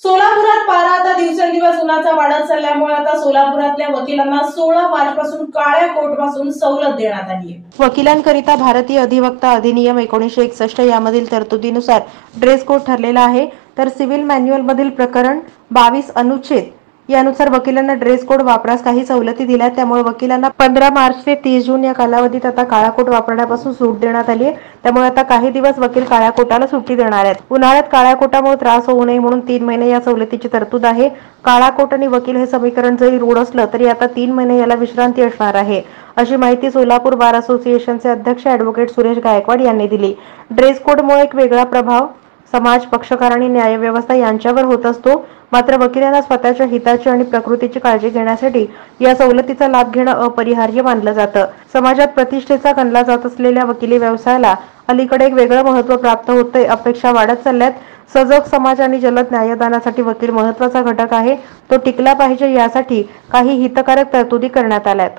सोलापुरात पारा आता दिवसेंदिवस उन्हाचा वाढत चालल्यामुळे आता सोलापुरातल्या वकिलांना 16 मार्च पासून काळ्या कोट पासून सवलत देण्यात आली आहे। वकिलांकरिता भारतीय अधिवक्ता अधिनियम 1961 यामधील तरतुदीनुसार ड्रेस कोड ठरलेला आहे। तर सिव्हिल मॅन्युअल मधील प्रकरण 22 अनुच्छेद यानुसार वकिलांना ड्रेस कोड वापरास काही सवलती दिल्या। त्यामुळे वकिलांना 15 मार्च ते 30 जून या कालावधीत आता काळा कोट वापरण्यापासून सूट देण्यात आली आहे। त्यामुळे आता काही दिवस वकील काळ्या कोटाला सुट्टी देणार आहेत। उन्हाळ्यात काळ्या कोटामुळे त्रास होऊ नये म्हणून 3 महिने या सवलतीची तरतूद आहे। काळा कोट आणि वकील हे समीकरण जरी रूढ असलं तरी आता 3 महिने याला विश्रांती असणार आहे, अशी माहिती सोलापूर बार असोसिएशनचे अध्यक्ष ॲडव्होकेट सुरेश गायकवाड यांनी दिली। ड्रेस कोडमुळे एक वेगळा प्रभाव समाज, पक्षकार आणि न्यायव्यवस्था यांच्यावर होत असतो। मात्र वकिलांना स्वतःच्या हिताची आणि प्रकृतीची काळजी घेण्यासाठी या सवलतीचा लाभ घेणं अपरिहार्य मानलं जातं। समाजात प्रतिष्ठेचा गणला जात असलेल्या वकिली व्यवसायाला अलीकडे एक वेगळं महत्त्व प्राप्त होतंय। अपेक्षा वाढत चालल्यात। सजग समाज आणि जलद न्यायदानासाठी वकील महत्त्वाचा घटक आहे, तो टिकला पाहिजे यासाठी काही हितकारक तरतुदी करण्यात आल्यात।